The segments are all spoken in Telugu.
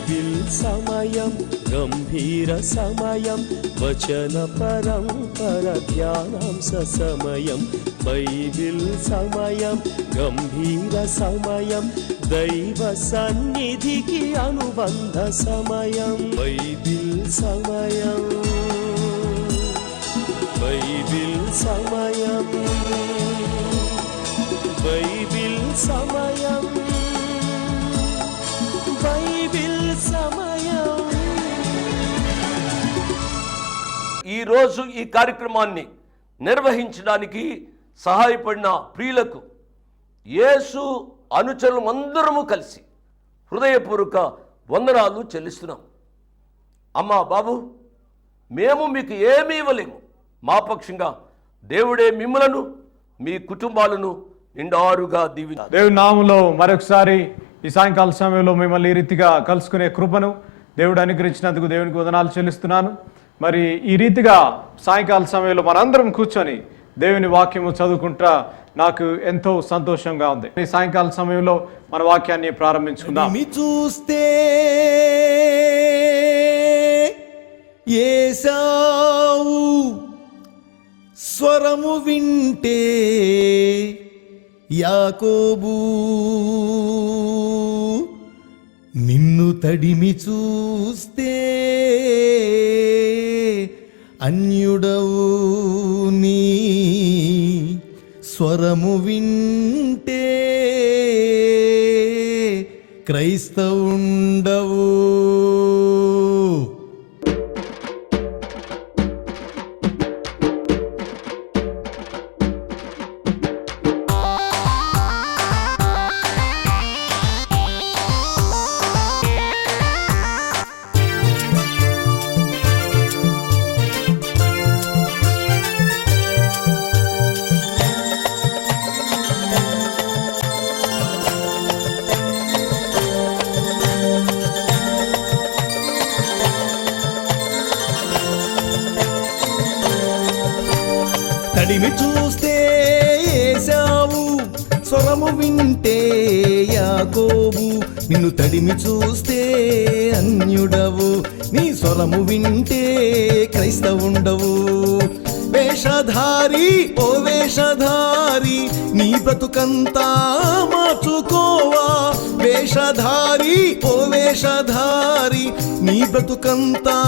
బైబిల్ సమయం గంభీర సమయం వచన పరంపర ధ్యానాంశ సమయం బైబిల్ సమయం గంభీర సమయం దైవ సన్నిధికి అనుబంధ సమయం బైబిల్ సమయం బైబిల్ సమయం బైబిల్ సమయం బైబిల్ సమయం. ఈరోజు ఈ కార్యక్రమాన్ని నిర్వహించడానికి సహాయపడిన ప్రియులకు యేసు అనుచరులు అందరము కలిసి హృదయపూర్వక వందనాలు చెల్లిస్తున్నాం. అమ్మా బాబు, మేము మీకు ఏమీ ఇవ్వలేము. మా పక్షంగా దేవుడే మిమ్మలను మీ కుటుంబాలను నిండారుగా దీవించారు. దేవుని నామములో మరొకసారి ఈ సాయంకాల సమయంలో మిమ్మల్ని ఈ రీతిగా కలుసుకునే కృపను దేవుడు అనుగ్రహించినందుకు దేవునికి వందనాలు చెల్లిస్తున్నాను. మరి ఈ రీతిగా సాయంకాల సమయంలో మనందరం కూర్చొని దేవుని వాక్యము చదువుకుంటా నాకు ఎంతో సంతోషంగా ఉంది. ఈ సాయంకాల సమయంలో మన వాక్యాన్ని ప్రారంభించుకుందాం. చూస్తే యేసావు స్వరము వింటే యాకోబు నిన్ను తడిమి చూస్తే అన్యుడవు నీ స్వరము వింటే క్రైస్తవుండవు. తడిమి చూస్తే యేసావు స్వరము వింటే యాకోబు నిన్ను తడిమి చూస్తే అన్యుడవు నీ స్వరము వింటే క్రైస్తవుండవు. వేషధారి ఓ వేషధారి నీ బ్రతుకంతా మార్చుకోవా. వేషధారి ఓ వేషధారి నీ బ్రతుకంతా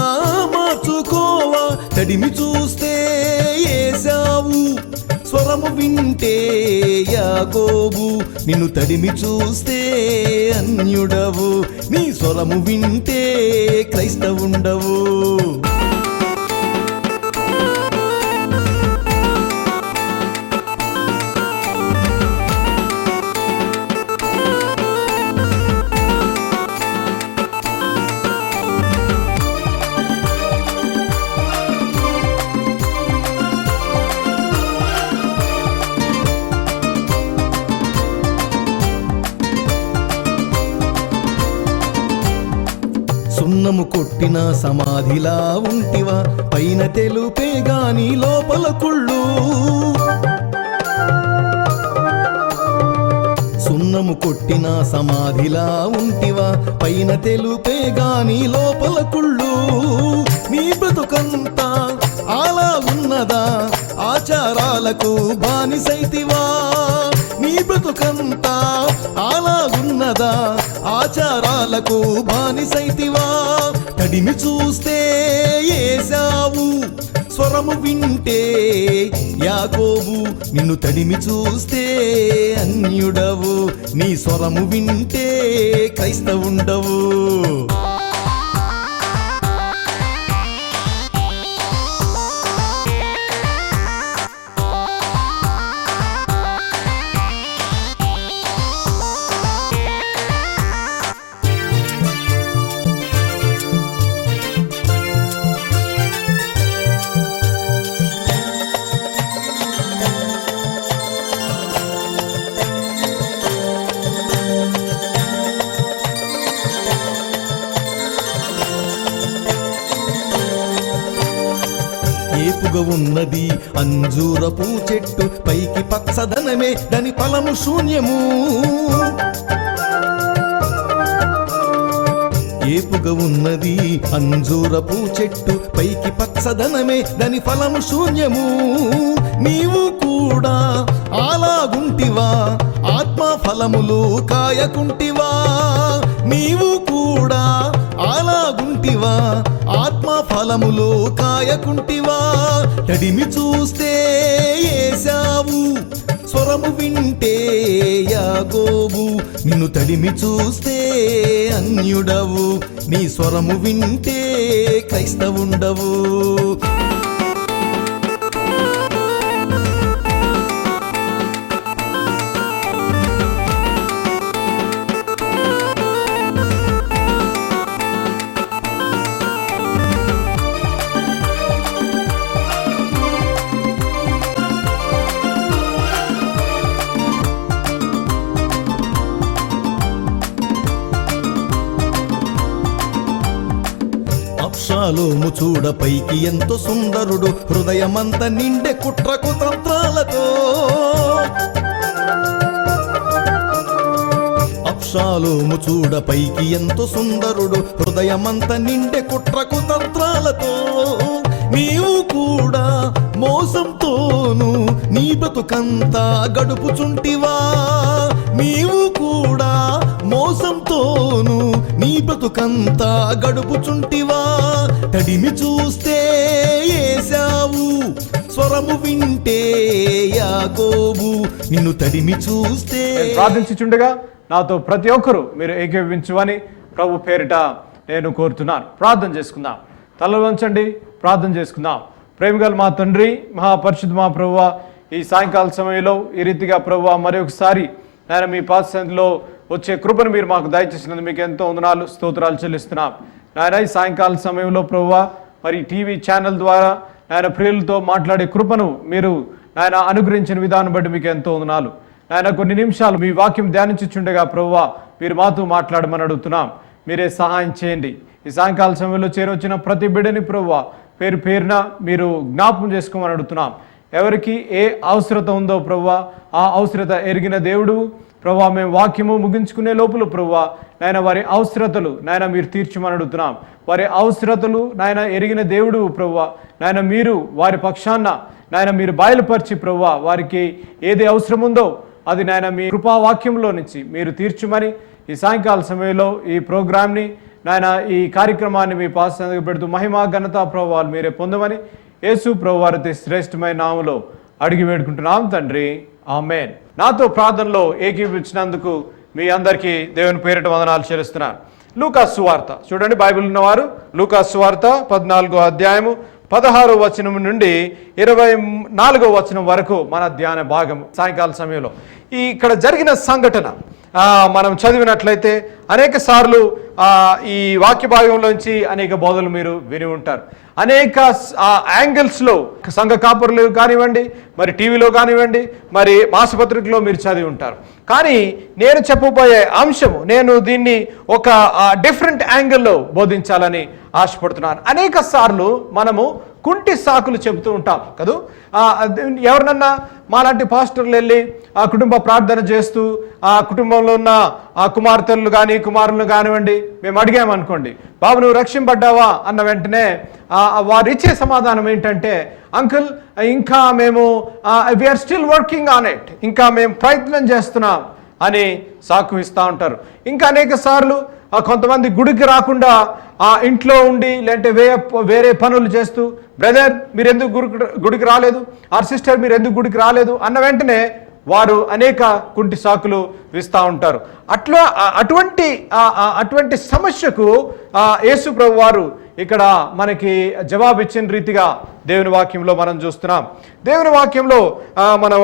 మార్చుకోవా. తడిమి చూస్తే యేసావు స్వరము వింటే యాకోబు నిన్ను తడిమి చూస్తే అన్యుడవు నీ స్వరము వింటే క్రైస్తవుండవు. సున్నము కొట్టిన సమాధిలా ఉంటివా, పైన తెలుపే గాని లోపల కుళ్ళు. సున్నము కొట్టిన సమాధిలా ఉంటివా, పైన తెలుపే గాని లోపల కుళ్ళు. నీ బ్రతుకంతా అలా ఉన్నదా, ఆచారాలకు బానిసైతివా. నీ బ్రతుకంతా అలా ఉన్నదా, ఆచారాలకు బానిసైతివా. తడిమి చూస్తే యేసావు స్వరము వింటే యాకోబు నిన్ను తడిమి చూస్తే అన్యుడవు నీ స్వరము వింటే క్రైస్తవుండవు. ఏపుగా ఉన్నది అంజూరపు చెట్టు, పైకి పచ్చదనమే దాని ఫలము శూన్యము. ఏపుగా ఉన్నది అంజూరపు చెట్టు, పైకి పచ్చదనమే దాని ఫలము శూన్యము. నీవు కూడా అలాగుంటివా, ఆత్మ ఫలములు కాయకుంటివా. నీవు కూడా అలాగుంటివా, ఆత్మ ఫలములు కాయకుంటివా. తడిమి చూస్తే ఏశావు, స్వరము వింటే యాకోబు. నిన్ను తడిమి చూస్తే అన్యుడవు, నీ స్వరము వింటే క్రైస్తవుండవు. అబ్షాలోము చూడ పైకి ఎంతో సుందరుడు, హృదయమంత నిండే కుట్ర కుతంత్రాలతో. అబ్షాలోము చూడ పైకి ఎంతో సుందరుడు, హృదయమంత నిండే కుట్ర కుతంత్రాలతో. నీవు కూడా మోసంతోను నీ బతుకంతా గడుపుచుంటివా. నీవు కూడా మోసంతోను నీ బతుకంతా గడుపుచుంటివా. తడిమి చూస్తే ఏశావు, స్వరము వింటే యాకోబు. నిన్ను తడిమి చూస్తే. ప్రార్థించుచుండగా నాతో ప్రతి ఒక్కరూ మీరు ఏకీభవించువని ప్రభు పేరిట నేను కోరుతున్నాను. ప్రార్థన చేసుకుందాం. తలలు వంచండి, ప్రార్థన చేసుకుందాం. ప్రేమగల మా తండ్రి, మహాపరిశుద్ధ మా ప్రభువా, ఈ సాయంకాల సమయంలో ఈ రీతిగా ప్రభువా మరి ఒకసారి నేను మీ పాదసన్నిధిలో వచ్చే కృపను మీరు మాకు దయచేసినందుకు మీకు ఎంతో వందనాలు, స్తోత్రాలు చెల్లిస్తున్నాం. నాయన ఈ సాయంకాల సమయంలో ప్రభువా మరి టీవీ ఛానల్ ద్వారా నాయన ప్రియులతో మాట్లాడే కృపను మీరు నాయన అనుగ్రహించిన విధానం బట్టి మీకు ఎంతో వందనాలు. నాయన కొన్ని నిమిషాలు మీ వాక్యం ధ్యానించుచుండగా ప్రభువా మీరు మాతో మాట్లాడమని అడుగుతున్నాం. మీరే సహాయం చేయండి. ఈ సాయంకాల సమయంలో చేరొచ్చిన ప్రతి బిడ్డని ప్రభువా పేరు పేరున మీరు జ్ఞాపకం చేసుకోమని అడుగుతున్నాం. ఎవరికి ఏ అవసరత ఉందో ప్రభువా ఆ అవసరత ఎరిగిన దేవుడు ప్రభువా, మేము వాక్యము ముగించుకునే లోపల ప్రభువా నాయన వారి అవసరతలు నాయన మీరు తీర్చమని అడుగుతున్నాం. వారి అవసరతలు నాయన ఎరిగిన దేవుడు ప్రభువా నాయన మీరు వారి పక్షాన నాయన మీరు బయలుపరిచి ప్రభువా వారికి ఏది అవసరం ఉందో అది నాయన మీ కృపావాక్యంలో నుంచి మీరు తీర్చమని ఈ సాయంకాల సమయంలో ఈ ప్రోగ్రామ్ని నాయన ఈ కార్యక్రమాన్ని మీ పాసనకు పెడుతూ మహిమా ఘనత ప్రభువాలు మీరే పొందమని యేసు ప్రభువారి శ్రేష్టమైన నామములో అడిగి వేడుకుంటున్నాం తండ్రి, ఆమేన్. నాతో ప్రార్థనలో ఏకీభవించినందుకు మీ అందరికీ దేవుని పేరిట వందనాలు చెల్లిస్తున్నాను. లూకాసు సువార్త చూడండి, బైబిల్ ఉన్నవారు లూకాసు సువార్త 14వ అధ్యాయము 16వ వచనం నుండి 24వ వచనం వరకు మన ధ్యాన భాగము. సాయంకాల సమయంలో ఇక్కడ జరిగిన సంఘటన మనం చదివినట్లయితే అనేక సార్లు ఈ వాక్య భాగంలోంచి అనేక బోధలు మీరు విని ఉంటారు. అనేక యాంగిల్స్లో సంఘ కాపురులు కానివ్వండి, మరి టీవీలో కానివ్వండి, మరి మాసపత్రికలో మీరు చదివి ఉంటారు. కానీ నేను చెప్పబోయే అంశము నేను దీన్ని ఒక డిఫరెంట్ యాంగిల్లో బోధించాలని ఆశపడుతున్నాను. అనేక సార్లు మనము కుంటి సాకులు చెబుతూ ఉంటాం కదూ. ఎవరినన్నా మాలాంటి పాస్టర్లు వెళ్ళి ఆ కుటుంబ ప్రార్థన చేస్తూ ఆ కుటుంబంలో ఉన్న ఆ కుమార్తెలు కానీ కుమారులను కానివ్వండి మేము అడిగామనుకోండి, బాబు నువ్వు రక్షింపడ్డావా అన్న వెంటనే వారు ఇచ్చే సమాధానం ఏంటంటే, అంకుల్ ఇంకా మేము we're still working on it, ఇంకా మేము ప్రయత్నం చేస్తున్నాం అని సాకు ఇస్తూ ఉంటారు. ఇంకా అనేక సార్లు కొంతమంది గుడికి రాకుండా ఇంట్లో ఉండి లేదంటే వేరే పనులు చేస్తూ, బ్రదర్ మీరు ఎందుకు గుడికి రాలేదు, ఆర్ సిస్టర్ మీరు ఎందుకు గుడికి రాలేదు అన్న వెంటనే వారు అనేక కుంటి సాకులు ఇస్తూ ఉంటారు. అటువంటి సమస్యకు యేసు ప్రభు వారు ఇక్కడ మనకి జవాబిచ్చిన రీతిగా దేవుని వాక్యంలో మనం చూస్తున్నాం. దేవుని వాక్యంలో మనం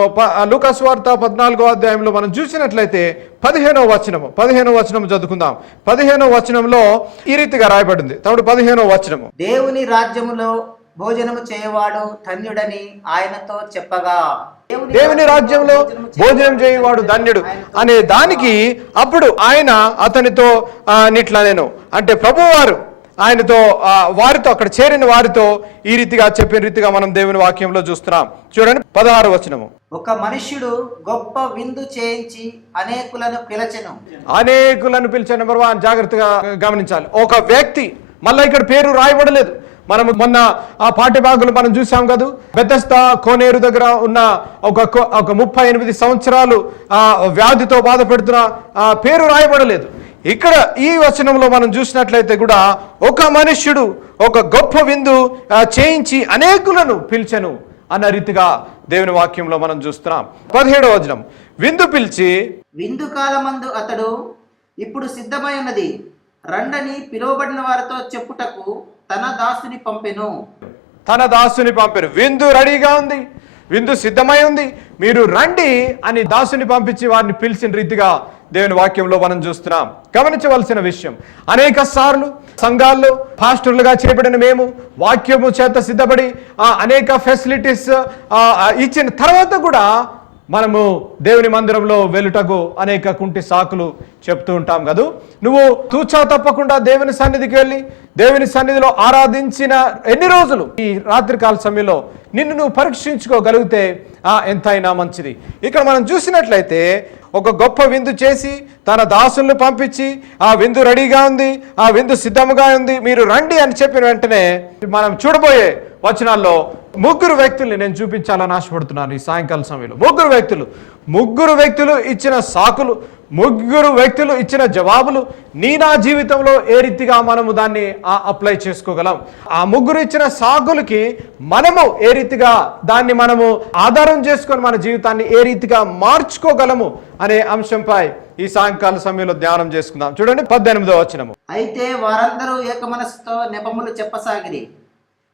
లూకాసు వార్త 14వ అధ్యాయంలో మనం చూసినట్లయితే 15వ వచనం చదువుకుందాం. 15వ వచనంలో ఈ రీతిగా రాయబడింది. తమ్ముడు 15వ వచనము, దేవుని రాజ్యములో భోజనము చేయవాడు ధన్యుడని ఆయనతో చెప్పగా, దేవుని రాజ్యంలో భోజనం చేయవాడు ధన్యుడు అనే దానికి అప్పుడు ఆయన అతనితో నిట్లా నేను అంటే ప్రభువారు ఆయనతో వారితో అక్కడ చేరిన వారితో ఈ రీతిగా చెప్పిన రీతిగా మనం దేవుని వాక్యంలో చూస్తున్నాం. చూడండి 16వ వచనము. ఒక మనుష్యుడు గొప్ప విందు చేయించి అనేకులను పిలచెను. అనేకులను పిలిచే నెంబర్ 1 జాగ్రత్తగా గమనించాలి. ఒక వ్యక్తి, మళ్ళీ ఇక్కడ పేరు రాయబడలేదు. మనం మొన్న ఆ పాఠ్యభాగంలో మనం చూసాం కదా, బెతెస్దా కోనేరు దగ్గర ఉన్న ఒక 38 సంవత్సరాలు వ్యాధితో బాధపెడుతున్న పేరు రాయబడలేదు. ఇక్కడ ఈ వచనంలో మనం చూసినట్లయితే కూడా ఒక మనుష్యుడు ఒక గొప్ప విందు చేయించి అనేకులను పిలిచెను అన్న రీతిగా దేవుని వాక్యంలో మనం చూస్తున్నాం. 17వ వచనం. విందు పిలిచి, విందు కాలమందు అతడు ఇప్పుడు సిద్ధమై ఉన్నది రండని పిలువబడిన వారితో చెప్పుటకు తన దాసుని పంపెను. తన దాసుని పంపెను. విందు రెడీగా ఉంది, విందు సిద్ధమై ఉంది, మీరు రండి అని దాసుని పంపించి వారిని పిలిచిన రీతిగా దేవుని వాక్యంలో మనం చూస్తున్నాం. గమనించవలసిన విషయం, అనేక సార్లు సంఘాల్లో పాస్టర్లుగా చేపడిన మేము వాక్యము చేత సిద్ధపడి అనేక ఫెసిలిటీస్ ఇచ్చిన తర్వాత కూడా మనము దేవుని మందిరంలో వెలుటకు అనేక కుంటి సాకులు చెప్తూ ఉంటాం కదా. నువ్వు తూచా తప్పకుండా దేవుని సన్నిధికి వెళ్ళి దేవుని సన్నిధిలో ఆరాధించిన ఎన్ని రోజులు ఈ రాత్రికాల సమయంలో నిన్ను నువ్వు పరీక్షించుకోగలిగితే ఎంతైనా మంచిది. ఇక్కడ మనం చూసినట్లయితే ఒక గొప్ప విందు చేసి తన దాసులను పంపించి ఆ విందు రెడీగా ఉంది, ఆ విందు సిద్ధంగా ఉంది, మీరు రండి అని చెప్పిన వెంటనే మనం చూడబోయే వచనాల్లో 3 వ్యక్తుల్ని నేను చూపించాలని ఆశపడుతున్నాను ఈ సాయంకాల సమయంలో. 3 వ్యక్తులు ఇచ్చిన సాకులు, 3 వ్యక్తులు ఇచ్చిన జవాబులు నా జీవితంలో ఏ రీతిగా మనము దాన్ని అప్లై చేసుకోగలం, ఆ 3 ఇచ్చిన సాకులకి మనము ఏ రీతిగా దాన్ని మనము ఆధారం చేసుకొని మన జీవితాన్ని ఏ రీతిగా మార్చుకోగలము అనే అంశంపై ఈ సాయంకాల సమయంలో ధ్యానం చేసుకుందాం. చూడండి 18వ వచనము. అయితే వారందరూ ఏక మనస్సుతో నెపములు చెప్పసాగిరి.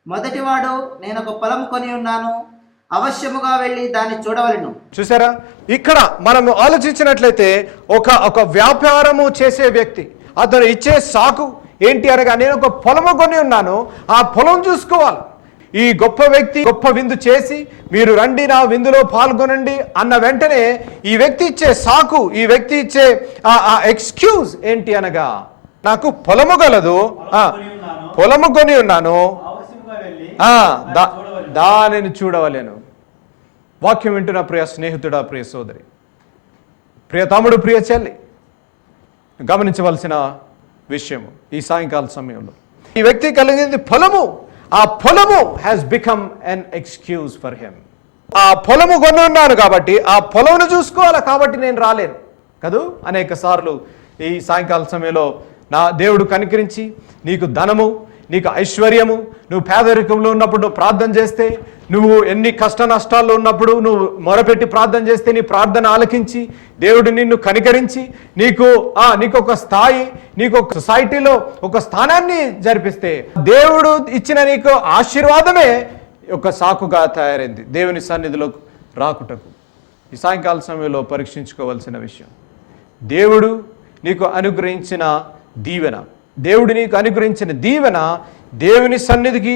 మొదటివాడు, నేను ఒక పొలము కొని ఉన్నాను, అవశ్యముగా వెళ్ళి దాన్ని చూడవలెను. చూసారా, ఇక్కడ మనము ఆలోచించినట్లయితే ఒక వ్యాపారము చేసే వ్యక్తి అతను ఇచ్చే సాకు ఏంటి అనగా, నేను ఒక పొలము కొని ఉన్నాను, ఆ పొలం చూసుకోవాలి. ఈ గొప్ప వ్యక్తి గొప్ప విందు చేసి మీరు రండి నా విందులో పాల్గొనండి అన్న వెంటనే ఈ వ్యక్తి ఇచ్చే సాకు, ఈ వ్యక్తి ఇచ్చే ఎక్స్క్యూజ్ ఏంటి అనగా, నాకు పొలము గలదు, పొలము కొని ఉన్నాను, దానిని చూడవలేను. వాక్యం వింటున్న ప్రియ స్నేహితుడా, ప్రియ సోదరి, ప్రియ తమ్ముడు, ప్రియ చెల్లి, గమనించవలసిన విషయము ఈ సాయంకాల సమయంలో ఈ వ్యక్తి కలిగింది పొలము. ఆ పొలము has become an excuse for him. ఆ పొలము కొని ఉన్నాను కాబట్టి ఆ పొలమును చూసుకోవాలి కాబట్టి నేను రాలేను కదూ. అనేక సార్లు ఈ సాయంకాల సమయంలో నా దేవుడు కనికరించి నీకు ధనము, నీకు ఐశ్వర్యము, నువ్వు పేదరికంలో ఉన్నప్పుడు నువ్వు ప్రార్థన చేస్తే, నువ్వు ఎన్ని కష్ట నష్టాల్లో ఉన్నప్పుడు నువ్వు మొరపెట్టి ప్రార్థన చేస్తే నీ ప్రార్థన ఆలకించి దేవుడు నిన్ను కనికరించి నీకు ఒక స్థాయి, నీకు ఒక సొసైటీలో ఒక స్థానాన్ని జరిపిస్తే దేవుడు ఇచ్చిన నీకు ఆశీర్వాదమే ఒక సాకుగా తయారైంది దేవుని సన్నిధిలోకి రాకుటకు. ఈ సాయంకాల సమయంలో పరీక్షించుకోవాల్సిన విషయం, దేవుడు నీకు అనుగ్రహించిన దీవెన, దేవుడు నీకు అనుగ్రహించిన దీవెన దేవుని సన్నిధికి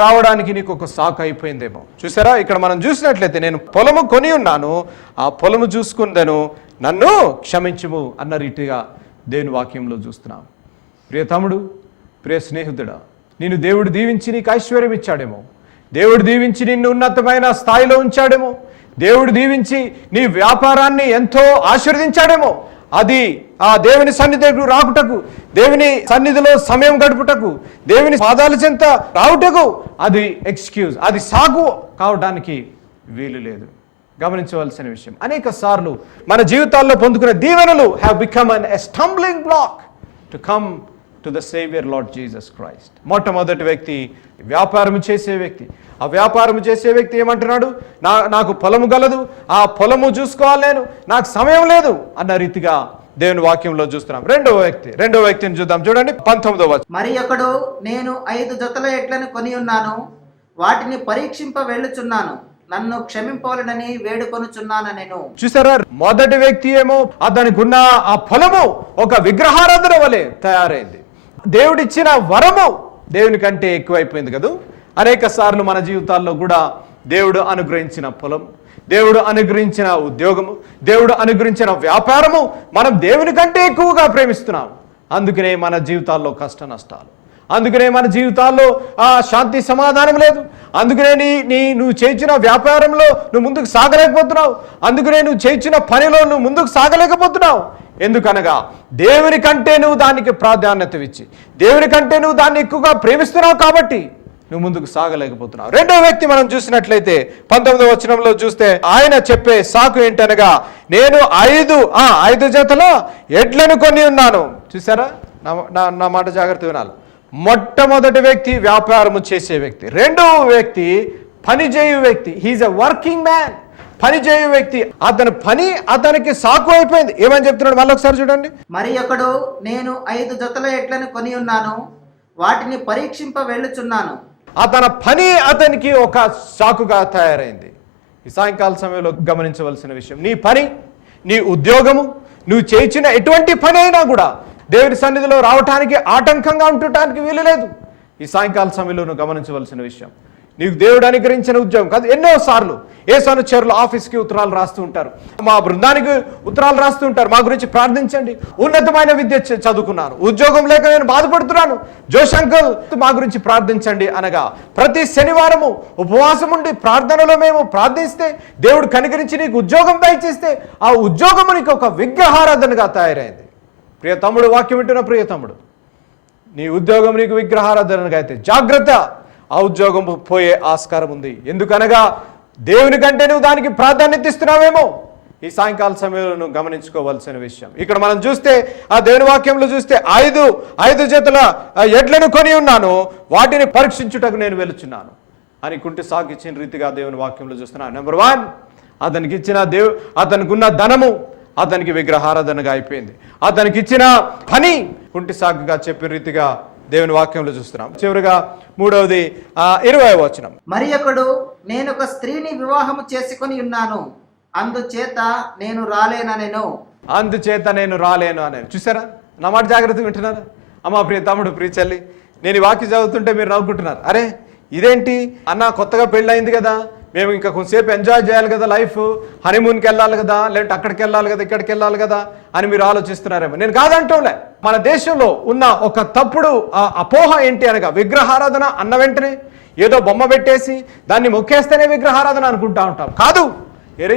రావడానికి నీకు ఒక సాకు అయిపోయిందేమో. చూసారా, ఇక్కడ మనం చూసినట్లయితే నేను పొలము కొని ఉన్నాను, ఆ పొలము చూసుకుందను, నన్ను క్షమించుము అన్న రీతిగా దేవుని వాక్యంలో చూస్తున్నాం. ప్రియ తమ్ముడు, ప్రియ స్నేహితుడా, నిన్ను దేవుడు దీవించి నీకు ఐశ్వర్యం ఇచ్చాడేమో, దేవుడు దీవించి నిన్ను ఉన్నతమైన స్థాయిలో ఉంచాడేమో, దేవుడు దీవించి నీ వ్యాపారాన్ని ఎంతో ఆశీర్వదించాడేమో. అది ఆ దేవుని సన్నిధికి రాకుటకు, దేవుని సన్నిధిలో సమయం గడుపుటకు, దేవుని పాదాల చెంత రావుటకు అది ఎక్స్క్యూజ్, అది సాగు కావడానికి వీలు లేదు. గమనించవలసిన విషయం, అనేక సార్లు మన జీవితాల్లో పొందుకునే దీవెనలు have become a stumbling black to come to the saviour lord Jesus Christ. మొట్టమొదటి వ్యక్తి వ్యాపారం చేసే వ్యక్తి. ఆ వ్యాపారం చేసే వ్యక్తి ఏమంటున్నాడు, నాకు పొలము గలదు, ఆ పొలము చూసుకోవాలి, నేను నాకు సమయం లేదు అన్న రీతిగా దేవుని వాక్యంలో చూస్తున్నాం. రెండో వ్యక్తిని చూద్దాం. చూడండి 19వ వచనం. మరి ఒకడు, నేను 5 జతల ఎడ్లను కొని ఉన్నాను, వాటిని పరీక్షింప వెళ్ళుచున్నాను, నన్ను క్షమింపవలనని వేడుకొనుచున్నాను నేను. చూసారా, మొదటి వ్యక్తి ఏమో అతనికి ఉన్న ఆ పొలము ఒక విగ్రహారాధన వలె తయారైంది. దేవుడిచ్చిన వరము దేవుని కంటే ఎక్కువైపోయింది కదా. అనేక సార్లు మన జీవితాల్లో కూడా దేవుడు అనుగ్రహించిన పొలం, దేవుడు అనుగ్రహించిన ఉద్యోగము, దేవుడు అనుగ్రహించిన వ్యాపారము మనం దేవుని కంటే ఎక్కువగా ప్రేమిస్తున్నాం. అందుకనే మన జీవితాల్లో కష్ట నష్టాలు, అందుకనే మన జీవితాల్లో శాంతి సమాధానం లేదు. అందుకనే నువ్వు చేయించిన వ్యాపారంలో నువ్వు ముందుకు సాగలేకపోతున్నావు. అందుకనే నువ్వు చేయించిన పనిలో నువ్వు ముందుకు సాగలేకపోతున్నావు. ఎందుకనగా దేవుని కంటే నువ్వు దానికి ప్రాధాన్యత ఇచ్చి, దేవుని కంటే నువ్వు దాన్ని ఎక్కువగా ప్రేమిస్తున్నావు కాబట్టి నువ్వు ముందుకు సాగలేకపోతున్నావు. రెండో వ్యక్తి మనం చూసినట్లయితే 19వ వచనంలో చూస్తే ఆయన చెప్పే సాకు ఏంటనగా, నేను 5 జతల ఎడ్లను కొని ఉన్నాను. చూసారా, నా మాట జాగ్రత్త వినాలి. మొట్టమొదటి వ్యక్తి వ్యాపారము చేసే వ్యక్తి, రెండవ వ్యక్తి పనిచేయు వ్యక్తి. హీఈస్ ఎ వర్కింగ్ మ్యాన్, పనిచేయు వ్యక్తి. అతని పని అతనికి సాకు అయిపోయింది. ఏమని చెప్తున్నాడు మళ్ళీ ఒకసారి చూడండి. మరి ఒకడు, నేను 5 జతల ఎడ్లను కొని ఉన్నాను, వాటిని పరీక్షింప వెళ్ళుచున్నాను. అతని పని అతనికి ఒక సాకుగా తయారైంది. ఈ సాయంకాల సమయంలో గమనించవలసిన విషయం, నీ పని, నీ ఉద్యోగము, నువ్వు చేయించిన ఎటువంటి పని అయినా కూడా దేవుని సన్నిధిలో రావటానికి ఆటంకంగా ఉండటానికి వీలు లేదు. ఈ సాయంకాల సమయంలో నువ్వు గమనించవలసిన విషయం, నీకు దేవుడు అనుగ్రహించిన ఉద్యోగం కాదు. ఎన్నోసార్లు ఏసానుచరులు ఆఫీస్కి ఉత్తరాలు రాస్తూ ఉంటారు, మా బృందానికి ఉత్తరాలు రాస్తూ ఉంటారు, మా గురించి ప్రార్థించండి, ఉన్నతమైన విద్య చదువుకున్నాను, ఉద్యోగం లేక నేను బాధపడుతున్నాను, జోష్ అంకుల్ మా గురించి ప్రార్థించండి అనగా ప్రతి శనివారము ఉపవాసం ఉండి ప్రార్థనలో మేము ప్రార్థిస్తే దేవుడు కనికరించి నీకు ఉద్యోగం దయచేస్తే ఆ ఉద్యోగము నీకు ఒక విగ్రహారాధనగా తయారైంది. ప్రియ తమ్ముడు, వాక్యం వింటున్న ప్రియ తమ్ముడు, నీ ఉద్యోగం నీకు విగ్రహారాధనగా అయితే జాగ్రత్త, ఆ ఉద్యోగం పోయే ఆస్కారం ఉంది. ఎందుకనగా దేవుని కంటే నువ్వు దానికి ప్రాధాన్యత ఇస్తున్నావేమో. ఈ సాయంకాల సమయంలో నువ్వు గమనించుకోవాల్సిన విషయం. ఇక్కడ మనం చూస్తే ఆ దేవుని వాక్యంలో చూస్తే 5 జతల ఎడ్లను కొని ఉన్నాను, వాటిని పరీక్షించుటకు నేను వెళుచున్నాను అని కుంటి సాకు ఇచ్చిన రీతిగా దేవుని వాక్యంలో చూస్తున్నాను. నెంబర్ 1, అతనికి ఇచ్చిన అతనికి ఉన్న ధనము అతనికి విగ్రహారాధనగా అయిపోయింది. అతనికి ఇచ్చిన పని కుంటి సాకుగా చెప్పిన రీతిగా దేవుని వాక్యంలో చూస్తున్నాం. చివరిగా 3వది 20వ వచనం. మరి ఒకడు, నేను ఒక స్త్రీని వివాహము చేసుకొని ఉన్నాను, అందుచేత నేను రాలేననెను. అందుచేత నేను రాలేను అని. చూసారా, నా మాట జాగ్రత్తగా వింటున్నారా? అమ్మా, ప్రియ తమ్ముడు, ప్రియ చెల్లి, నేను ఈ వాక్యం చదువుతుంటే మీరు నవ్వుకుంటున్నారు. అరే ఇదేంటి అన్న, కొత్తగా పెళ్ళయింది కదా, మేము ఇంకా కొంతసేపు ఎంజాయ్ చేయాలి కదా, లైఫ్ హనీమూన్కి వెళ్ళాలి కదా, లేదంటే అక్కడికి వెళ్ళాలి కదా, ఇక్కడికి వెళ్ళాలి కదా అని మీరు ఆలోచిస్తున్నారేమో. నేను కాదంటోలే. మన దేశంలో ఉన్న ఒక తప్పుడు అపోహ ఏంటి అనగా, విగ్రహారాధన అన్న వెంటనే ఏదో బొమ్మ పెట్టేసి దాన్ని మొక్కేస్తేనే విగ్రహారాధన అనుకుంటా ఉంటాం. కాదు.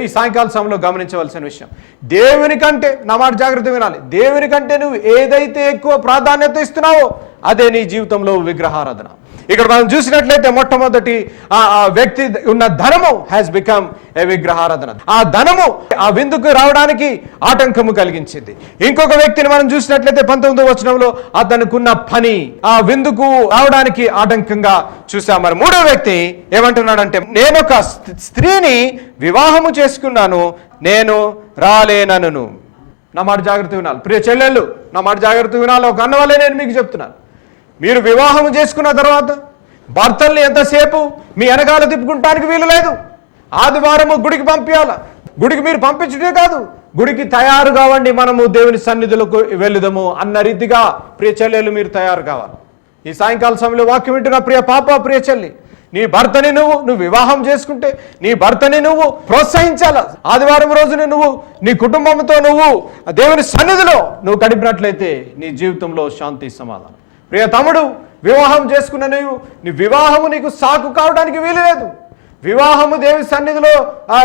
ఈ సాయంకాల సమయంలో గమనించవలసిన విషయం, దేవుని కంటే, నా మాట జాగ్రత్త వినాలి, దేవుని కంటే నువ్వు ఏదైతే ఎక్కువ ప్రాధాన్యత ఇస్తున్నావో అదే నీ జీవితంలో విగ్రహారాధన. ఇక్కడ మనం చూసినట్లయితే మొట్టమొదటి ఆ వ్యక్తి ఉన్న ధనము హ్యాస్ బికమ్ ఏ విగ్రహారాధన. ఆ ధనము ఆ విందుకు రావడానికి ఆటంకము కలిగించింది. ఇంకొక వ్యక్తిని మనం చూసినట్లయితే 19వ వచనంలో అతనికి ఉన్న పని ఆ విందుకు రావడానికి ఆటంకంగా చూసాం. మరి 3వ వ్యక్తి ఏమంటున్నాడంటే, నేను ఒక స్త్రీని వివాహము చేసుకున్నాను, నేను రాలేనను. నా మాట జాగ్రత్త వినాలి ప్రియ చెల్లెళ్ళు, నా మాట జాగ్రత్త వినాలి. ఒక అన్న వల్లే నేను మీకు చెప్తున్నాను, మీరు వివాహం చేసుకున్న తర్వాత భర్తల్ని ఎంతసేపు మీ వెనకాల తిప్పుకుంటానికి వీలు లేదు. ఆదివారము గుడికి పంపించాల, గుడికి మీరు పంపించడే కాదు, గుడికి తయారు కావండి, మనము దేవుని సన్నిధులకు వెళుదాము అన్న రీతిగా ప్రియ చెల్లెలు మీరు తయారు కావాలి. ఈ సాయంకాల సమయంలో వాక్యం వింటున్న ప్రియ పాప, ప్రియ చెల్లి, నీ భర్తని నువ్వు వివాహం చేసుకుంటే నీ భర్తని నువ్వు ప్రోత్సహించాల. ఆదివారం రోజున నువ్వు నీ కుటుంబంతో నువ్వు దేవుని సన్నిధిలో నువ్వు గడిపినట్లయితే నీ జీవితంలో శాంతి సమాధానం. ప్రియ తమ్ముడు, వివాహం చేసుకున్న నీ వివాహము నీకు సాకు కావడానికి వీలు లేదు. వివాహము దేవుని సన్నిధిలో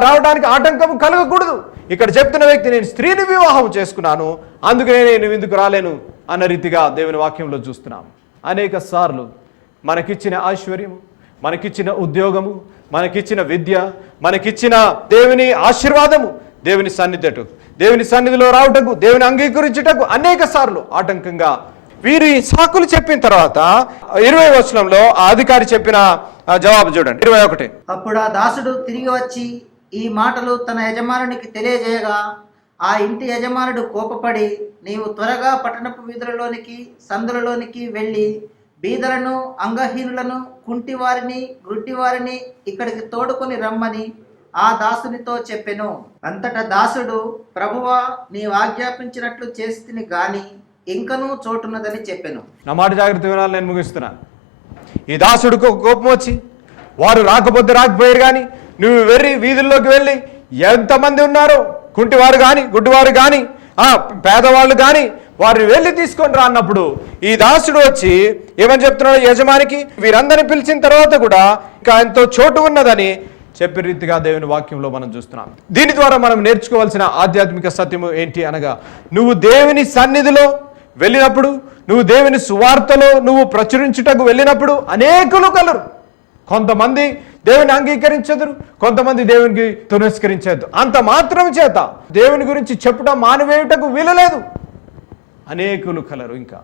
రావడానికి ఆటంకం కలగకూడదు. ఇక్కడ చెప్తున్న వ్యక్తి, నేను స్త్రీని వివాహం చేసుకున్నాను, అందుకనే నేను ఎందుకు రాలేను అన్న రీతిగా దేవుని వాక్యంలో చూస్తున్నాం. అనేక సార్లు మనకిచ్చిన ఐశ్వర్యము, మనకిచ్చిన ఉద్యోగము, మనకిచ్చిన విద్య, మనకిచ్చిన దేవుని ఆశీర్వాదము దేవుని సన్నిధిలో రావటకు, దేవుని అంగీకరించుటకు అనేక సార్లు ఆటంకంగా వీరి సాకులు చెప్పిన తర్వాత 20వ వచనంలో ఆ అధికారి చెప్పిన జవాబు చూడండి. 21. అప్పుడు ఆ దాసుడు తిరిగి వచ్చి ఈ మాటలు తన యజమానునికి తెలియజేయగా, ఆ ఇంటి యజమానుడు కోపపడి, నీవు త్వరగా పట్టణపు వీధులలోనికి సందులలోనికి వెళ్ళి బీదలను, అంగహీనులను, కుంటివారిని, గుడ్డివారిని ఇక్కడికి తోడుకొని రమ్మని ఆ దాసునితో చెప్పెను. అంతటా దాసుడు, ప్రభువా, నీవు ఆజ్ఞాపించినట్లు చేస్తిని గాని ఇంకనూ చోటున్నదని చెప్పెను. నా మాట జాగ్రత్త వినాలి, నేను ముగిస్తున్నాను. ఈ దాసుడికి ఒక కోపం వచ్చి, వారు రాకపోయారు కానీ నువ్వు వీధుల్లోకి వెళ్ళి ఎంతమంది ఉన్నారో, కుంటివారు కానీ, గుడ్డివారు కానీ, పేదవాళ్ళు కానీ, వారిని వెళ్ళి తీసుకొని రా అన్నప్పుడు ఈ దాసుడు వచ్చి ఏమని చెప్తున్నాడు యజమానికి, వీరందరిని పిలిచిన తర్వాత కూడా ఇంకా ఎంతో చోటు ఉన్నదని చెప్పే రీతిగా దేవుని వాక్యంలో మనం చూస్తున్నాం. దీని ద్వారా మనం నేర్చుకోవాల్సిన ఆధ్యాత్మిక సత్యము ఏంటి అనగా, నువ్వు దేవుని సన్నిధిలో వెళ్ళినప్పుడు, నువ్వు దేవుని సువార్తలో నువ్వు ప్రచురించుటకు వెళ్ళినప్పుడు అనేకులు కలరు. కొంతమంది దేవుని అంగీకరించదురు, కొంతమంది దేవునికి తిరస్కరించదు. అంత మాత్రం చేత దేవుని గురించి చెప్పుట మానివేయుటకు వీలలేదు. అనేకులు కలరు, ఇంకా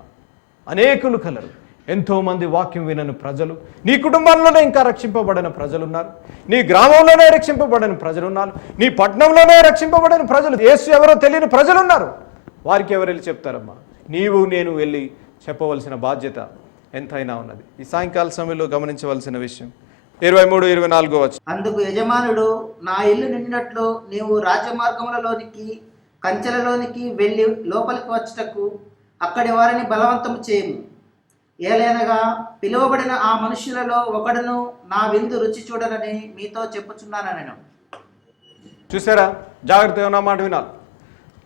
అనేకులు కలరు. ఎంతోమంది వాక్యం వినని ప్రజలు, నీ కుటుంబంలోనే ఇంకా రక్షింపబడిన ప్రజలు ఉన్నారు, నీ గ్రామంలోనే రక్షింపబడిన ప్రజలు ఉన్నారు, నీ పట్టణంలోనే రక్షింపబడిన ప్రజలు, యేసు ఎవరో తెలియని ప్రజలు ఉన్నారు. వారికి ఎవరు వెళ్ళి చెప్తారమ్మా? నీవు నేను వెళ్ళి చెప్పవలసిన బాధ్యత ఎంతైనా ఉన్నది. ఈ సాయంకాల సమయంలో గమనించవలసిన విషయం 23-24 వచ్చు. అందుకు యజమానుడు, నా ఇల్లు నిండినట్లు నీవు రాజమార్గములలోనికి కంచెలలోనికి వెళ్ళి లోపలికి వచ్చటకు అక్కడి వారిని బలవంతము చేయము. ఏలైనగా పిలువబడిన ఆ మనుష్యులలో ఒకడును నా విందు రుచి చూడనని మీతో చెప్పుచున్నాను నేను. చూసారా, జాగ్రత్తగా ఉన్న మాట వినాలి.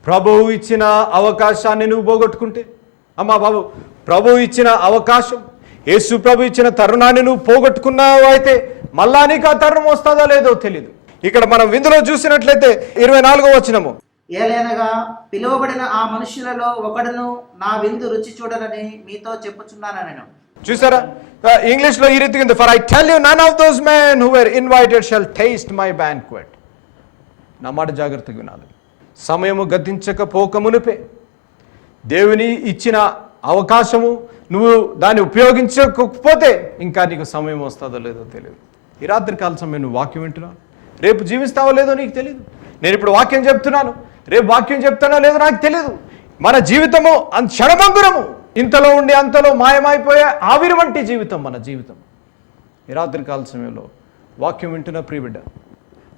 ప్రభువు ఇచ్చిన అవకాశాన్ని నువ్వు పోగొట్టుకుంటే, అమ్మా బాబు, ప్రభువు ఇచ్చిన అవకాశం, యేసు ప్రభు ఇచ్చిన తరుణాన్ని నువ్వు పోగొట్టుకున్నావు అయితే మళ్ళా నీకు ఆ తరుణం వస్తుందో లేదో తెలియదు. ఇక్కడ మనం విందులో చూసినట్లయితే 24వ వచనము, ఏలైనగా పిలువబడిన ఆ మనుష్యులలో ఒకడును నా విందు రుచి చూడనని మీతో చెప్పుచున్నాను నేను. చూసారా, ఇంగ్లీష్లో ఈ రీతిగా ఉంది, for I tell you none of those men who were invited shall taste my banquet. నా మాట జాగ్రత్తగా వినాలి. సమయము గతించకపోక మునిపే దేవుని ఇచ్చిన అవకాశము నువ్వు దాన్ని ఉపయోగించకపోతే ఇంకా నీకు సమయం వస్తుందో లేదో తెలియదు. ఈ రాత్రి కాల సమయం నువ్వు వాక్యం వింటున్నావు, రేపు జీవిస్తావో లేదో నీకు తెలియదు. నేను ఇప్పుడు వాక్యం చెప్తున్నాను, రేపు వాక్యం చెప్తానో లేదో నాకు తెలియదు. మన జీవితము క్షణభంగురము, ఇంతలో ఉండి అంతలో మాయమైపోయే ఆవిరి వంటి జీవితం మన జీవితం. ఈ రాత్రి కాల సమయంలో వాక్యం వింటున్న ప్రియ బిడ్డ,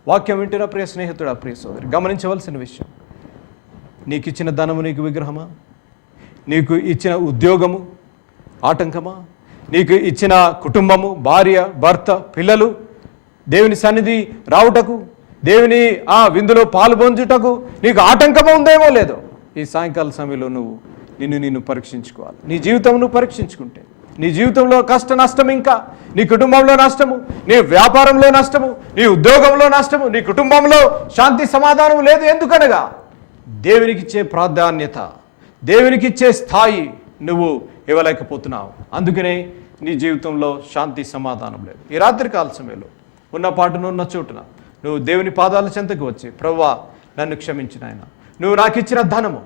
వాక్యం వింటున్న ప్రియ స్నేహితుడా, ప్రియ సోదరి, గమనించవలసిన విషయం, నీకు ఇచ్చిన ధనము నీకు విగ్రహమా? నీకు ఇచ్చిన ఉద్యోగము ఆటంకమా? నీకు ఇచ్చిన కుటుంబము, భార్య, భర్త, పిల్లలు దేవుని సన్నిధి రావుటకు, దేవుని ఆ విందులో పాల్పొందుటకు నీకు ఆటంకము ఉందేమో లేదో ఈ సాయంకాల సమయంలో నువ్వు నిన్ను పరీక్షించుకోవాలి. నీ జీవితం నువ్వు పరీక్షించుకుంటే, నీ జీవితంలో కష్ట నష్టం, ఇంకా నీ కుటుంబంలో నష్టము, నీ వ్యాపారంలో నష్టము, నీ ఉద్యోగంలో నష్టము, నీ కుటుంబంలో శాంతి సమాధానం లేదు. ఎందుకనగా దేవునికిచ్చే ప్రాధాన్యత, దేవునికిచ్చే స్థాయి నువ్వు ఇవ్వలేకపోతున్నావు. అందుకనే నీ జీవితంలో శాంతి సమాధానం లేదు. ఈ రాత్రి కాల సమయంలో ఉన్న పాటును ఉన్న చోటున నువ్వు దేవుని పాదాల చెంతకు వచ్చి, ప్రభువా నన్ను క్షమించు నాయన, నువ్వు నాకు ఇచ్చిన ధనము,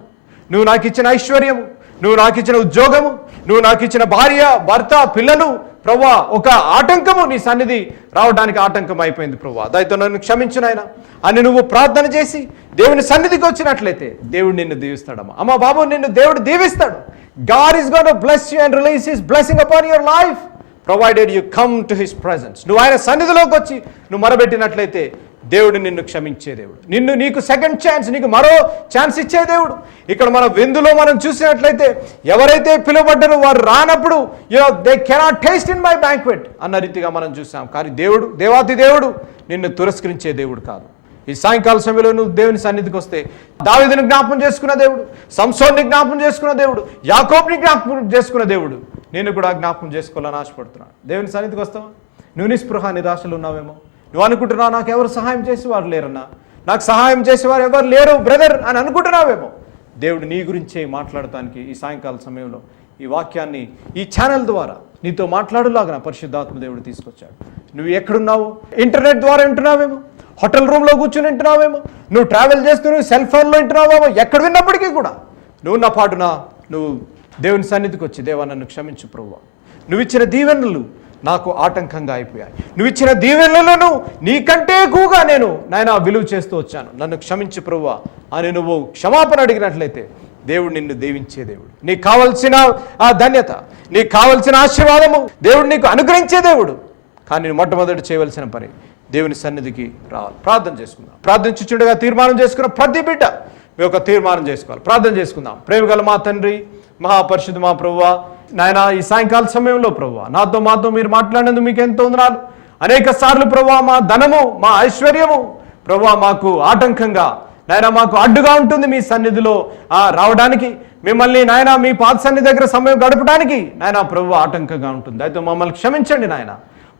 నువ్వు నాకు ఇచ్చిన ఐశ్వర్యము, నువ్వు నాకు ఇచ్చిన ఉద్యోగము, నువ్వు నాకు ఇచ్చిన భార్య, భర్త, పిల్లలు, ప్రభువా ఒక ఆటంకము నీ సన్నిధి రావడానికి ఆటంకం అయిపోయింది ప్రభువా, దయతో నన్ను క్షమించు నాయన అని నువ్వు ప్రార్థన చేసి దేవుని సన్నిధికి వచ్చినట్లయితే దేవుడు నిన్ను దీవిస్తాడమ్మా. అమ్మా బాబు, నిన్ను దేవుడు దీవిస్తాడు. God is going to bless you and release his blessing upon your life provided you come to his presence. నువ్వు ఆయన సన్నిధిలోకి వచ్చి నువ్వు మొరబెట్టినట్లయితే దేవుడు నిన్ను క్షమించే దేవుడు, నీకు సెకండ్ ఛాన్స్, నీకు మరో ఛాన్స్ ఇచ్చే దేవుడు. ఇక్కడ మన విందులో మనం చూసినట్లయితే ఎవరైతే పిలువబడ్డారో వారు రానప్పుడు they cannot taste in my banquet అన్న రీతిగా మనం చూసాం. కానీ దేవుడు, దేవాతి దేవుడు నిన్ను తిరస్కరించే దేవుడు కాదు. ఈ సాయంకాల సమయంలో నువ్వు దేవుని సన్నిధికి వస్తే దావీదుని జ్ఞాపకం చేసుకున్న దేవుడు, సంసోన్ని జ్ఞాపకం చేసుకున్న దేవుడు, యాకోబుని జ్ఞాపకం చేసుకున్న దేవుడు నేను కూడా జ్ఞాపకం చేసుకోవాలని ఆశపడుతున్నాను. దేవుని సన్నిధికి వస్తావా? నువ్వు నిస్పృహ నిరాశలు ఉన్నావేమో, నువ్వు అనుకుంటున్నావు నాకు ఎవరు సహాయం చేసేవారు లేరన్నా, నాకు సహాయం చేసేవారు ఎవరు లేరు బ్రదర్ అని అనుకుంటున్నావేమో. దేవుడు నీ గురించే మాట్లాడటానికి ఈ సాయంకాల సమయంలో ఈ వాక్యాన్ని ఈ ఛానల్ ద్వారా నీతో మాట్లాడులాగా పరిశుద్ధాత్మ దేవుడు తీసుకొచ్చాడు. నువ్వు ఎక్కడున్నావు? ఇంటర్నెట్ ద్వారా వింటున్నావేమో, హోటల్ రూమ్లో కూర్చొని వింటున్నావేమో, నువ్వు ట్రావెల్ చేస్తూ నువ్వు సెల్ ఫోన్లో వింటున్నావేమో, ఎక్కడ విన్నప్పటికీ కూడా నువ్వు నా పాటున నువ్వు దేవుని సన్నిధికి వచ్చి, దేవా నన్ను క్షమించు ప్రభువా, నువ్వు ఇచ్చిన దీవెనలు నాకు ఆటంకంగా అయిపోయాయి, నువ్వు ఇచ్చిన దీవెనలను నీకంటే ఎక్కువగా నేను నాయన విలువ చేస్తూ వచ్చాను, నన్ను క్షమించు ప్రభువా అని నువ్వు క్షమాపణ అడిగినట్లయితే దేవుడు నిన్ను దీవించే దేవుడు, నీకు కావలసిన ఆ ధన్యత, నీకు కావలసిన ఆశీర్వాదము దేవుడు నీకు అనుగ్రహించే దేవుడు. కానీ మొట్టమొదటి చేయవలసిన పని దేవుని సన్నిధికి రావాలి. ప్రార్థన చేసుకుందాం. ప్రార్థించుచుండగా తీర్మానం చేసుకున్న ప్రతి బిడ్డ మీ యొక్క తీర్మానం చేసుకోవాలి. ప్రార్థన చేసుకుందాం. ప్రేమగల మా తండ్రి, మహాపరిశుద్ధ మా ప్రభువా, నాయన ఈ సాయంకాల సమయంలో ప్రభువా మాతో మీరు మాట్లాడినందుకు మీకు ఎంతో వందనాలు. అనేక సార్లు ప్రభువా మా ధనము, మా ఐశ్వర్యము ప్రభువా మాకు ఆటంకంగా, నాయన మాకు అడ్డుగా ఉంటుంది మీ సన్నిధిలో రావడానికి, మిమ్మల్ని నాయన మీ పాద సన్నిధి దగ్గర సమయం గడపడానికి నాయన ప్రభు ఆటంకంగా ఉంటుంది. అయితే మమ్మల్ని క్షమించండి నాయన.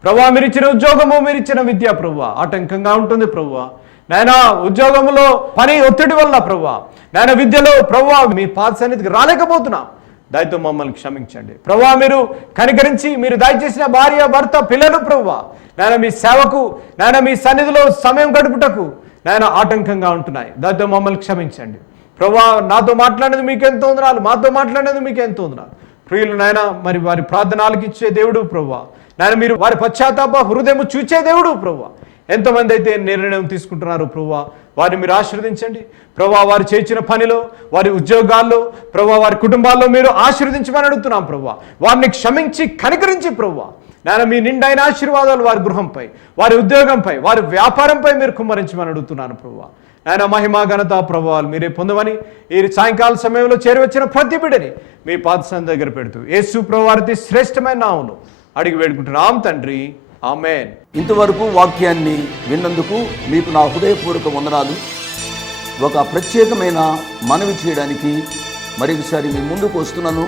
ప్రభువా, మీరు ఇచ్చిన ఉద్యోగము, మీరు ఇచ్చిన విద్య ప్రభువా ఆటంకంగా ఉంటుంది ప్రభువా. నాయన ఉద్యోగంలో పని ఒత్తిడి వల్ల ప్రభువా, నాయన విద్యలో ప్రభువా మీ పాద సన్నిధికి రాలేకపోతున్నాం. దయతో మమ్మల్ని క్షమించండి ప్రభువా. మీరు కనికరించి మీరు దయచేసిన భార్య భర్త పిల్లలు ప్రభువా నాయన మీ సేవకు నాయన మీ సన్నిధిలో సమయం గడుపుటకు నాయన ఆటంకంగా ఉంటున్నాయి. దయతో మమ్మల్ని క్షమించండి ప్రభువా. నాతో మాట్లాడేది మీకు ఎంతో వందనాలు, మాతో మాట్లాడేది మీకు ఎంతో వందనాలు. ప్రియులు నాయన మరి వారి ప్రార్థనలకు ఇచ్చే దేవుడు ప్రభువా నాయన, మీరు వారి పశ్చాత్తాప హృదయం చూచే దేవుడు ప్రభువా. ఎంతమంది అయితే నిర్ణయం తీసుకుంటున్నారు ప్రభువా, వారిని మీరు ఆశీర్వదించండి ప్రభువా. వారు చేసిన పనిలో, వారి ఉద్యోగాల్లో ప్రభువా, వారి కుటుంబాల్లో మీరు ఆశీర్వదించమని అడుగుతున్నాం ప్రభువా. వారిని క్షమించి కనికరించి ప్రభువా నాయన మీ నిండైన ఆశీర్వాదాలు వారి గృహంపై, వారి ఉద్యోగంపై, వారి వ్యాపారంపై మీరు కుమ్మరించమని అడుగుతున్నాను ప్రభువా. నాయన మహిమ ఘనత ప్రభావాలు మీరే పొందమని ఈ సాయంకాల సమయంలో చేరువచ్చిన ప్రతి బిడ్డని మీ పాద సన్నిధి దగ్గర పెడుతూ యేసు ప్రభువారి శ్రేష్టమైన నామములో అడిగి వేడుకుంటున్నాం తండ్రి, ఆమేన్. ఇంతవరకు వాక్యాన్ని విన్నందుకు మీకు నా హృదయపూర్వక వందనాలు. ఒక ప్రత్యేకమైన మనవి చేయడానికి మరొకసారి మీ ముందుకు వస్తున్నాను.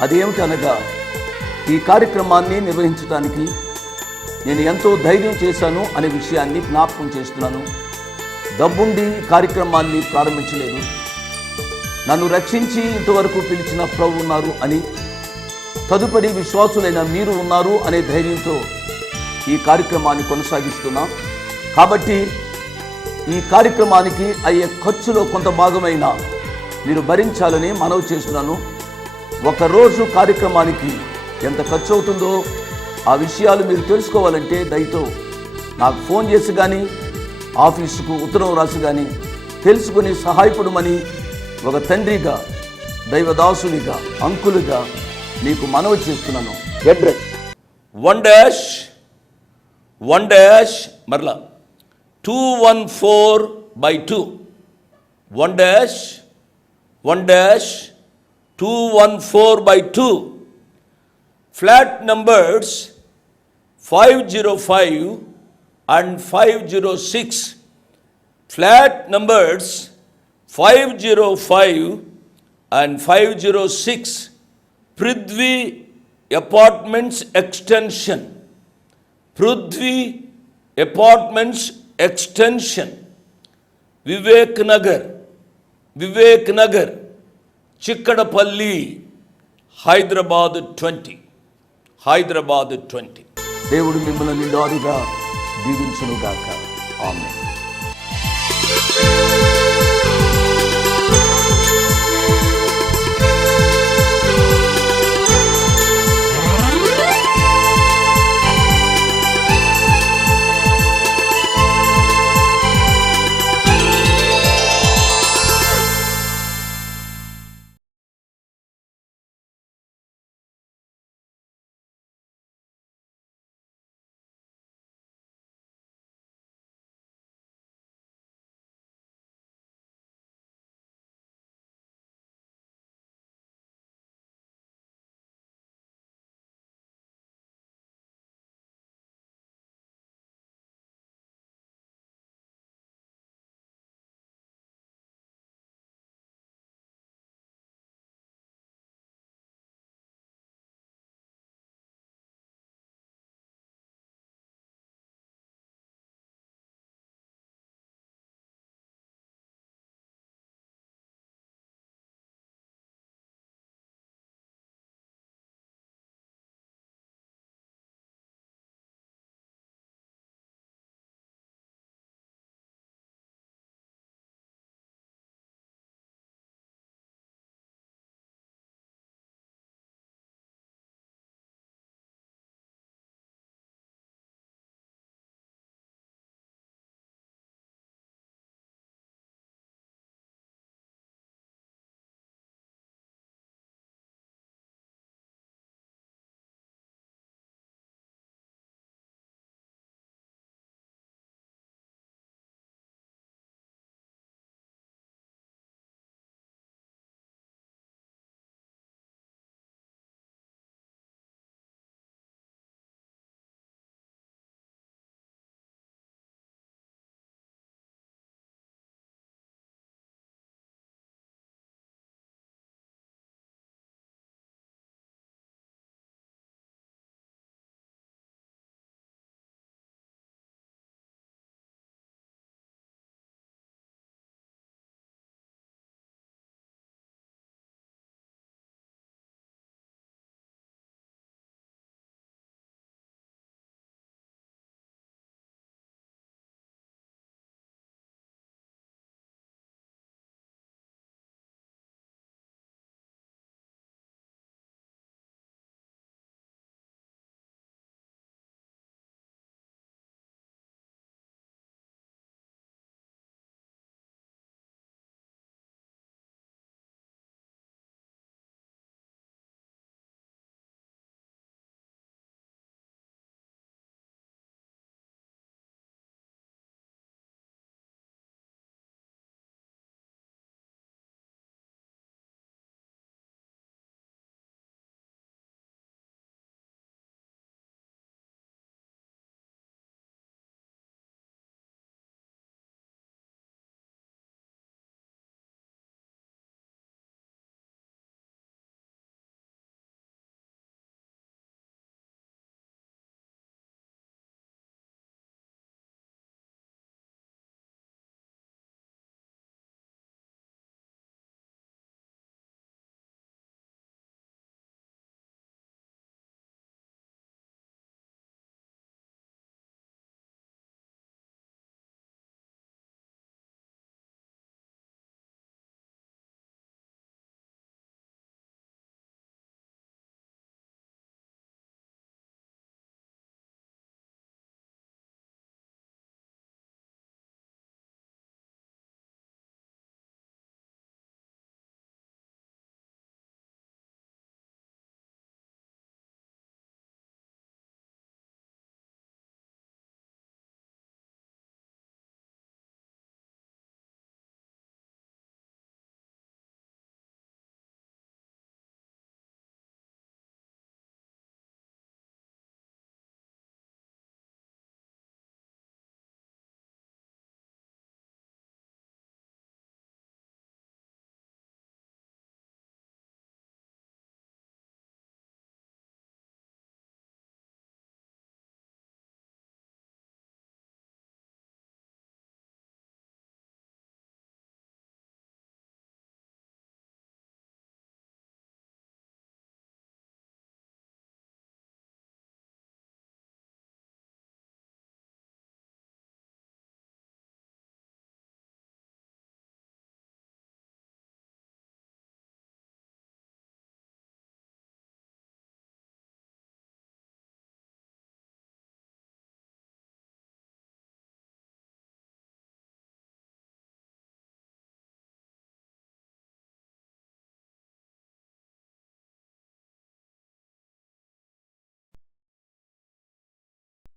అదేమిటనగా, ఈ కార్యక్రమాన్ని నిర్వహించడానికి నేను ఎంతో ధైర్యం చేశాను అనే విషయాన్ని జ్ఞాపకం చేస్తున్నాను. డబ్బుండి కార్యక్రమాన్ని ప్రారంభించలేదు. నన్ను రక్షించి ఇంతవరకు పిలిచిన ప్రభు ఉన్నారు అని, తదుపరి విశ్వాసులైన మీరు ఉన్నారు అనే ధైర్యంతో ఈ కార్యక్రమాన్ని కొనసాగిస్తున్నాం. కాబట్టి ఈ కార్యక్రమానికి అయ్యే ఖర్చులో కొంత భాగమైన మీరు భరించాలని మనవి చేస్తున్నాను. ఒకరోజు కార్యక్రమానికి ఎంత ఖర్చు అవుతుందో ఆ విషయాలు మీరు తెలుసుకోవాలంటే దయతో నాకు ఫోన్ చేసి కానీ, ఆఫీసుకు ఉత్తరం రాసి కానీ తెలుసుకుని సహాయపడమని ఒక తండ్రిగా, దైవదాసునిగా, అంకులుగా మీకు మనవి చేస్తున్నాను. అడ్రస్ 1-1- మరలా 214/2 1-1-214/2 flat numbers 505 and 506. Flat numbers 505 and 506. Prithvi Apartments Extension. Prithvi Apartments Extension. Vivek Nagar, Chikkadapalli, Hyderabad 20. దేవుడు మిమ్మల్ని నిండారుగా దీవించునుగాక. ఆమేన్.